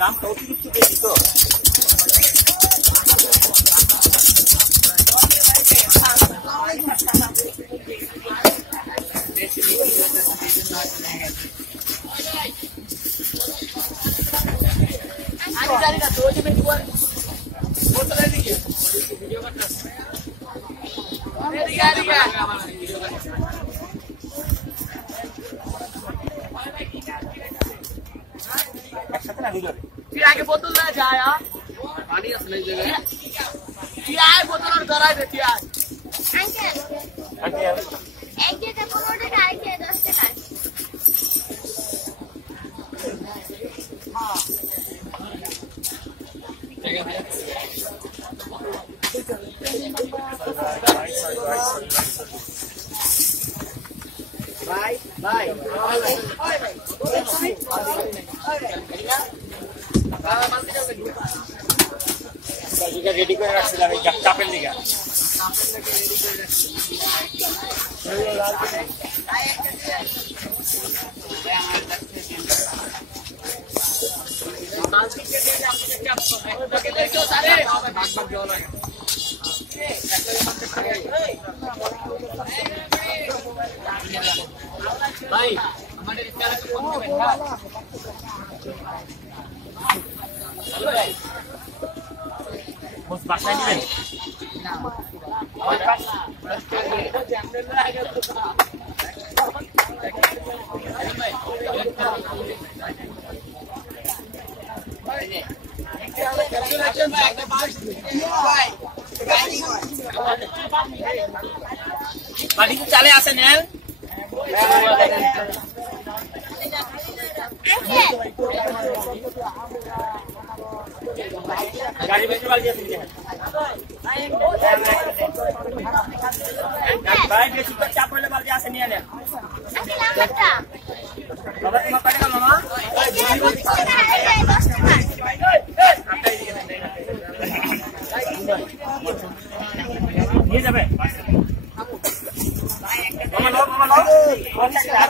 দামটা অতিরিক্ত বেশি তো आगे बोतल ना जाया पानी असली जगह क्या है बोतल और करा देती है अंकल एक जगह बोलोगे ढाई के 10 टका हां भाई भाई रेडी করে রাখছিলাম এই কাপের লিগা भाई हमारे रिश्तेदार को फोन में बैठा चलो भाई বস বাসায় দিবেন ना और पास जनरल आ गया तो বাড়ি তো চালে আসেন হ্যাঁ गाड़ी में चला दिया तुमने भाई बेसी तो चाप वाले बाल जा से नहीं आने अंकल आमटा बाबा तुम पड़ेगा मामा ये जाबे मामा लो कौन सा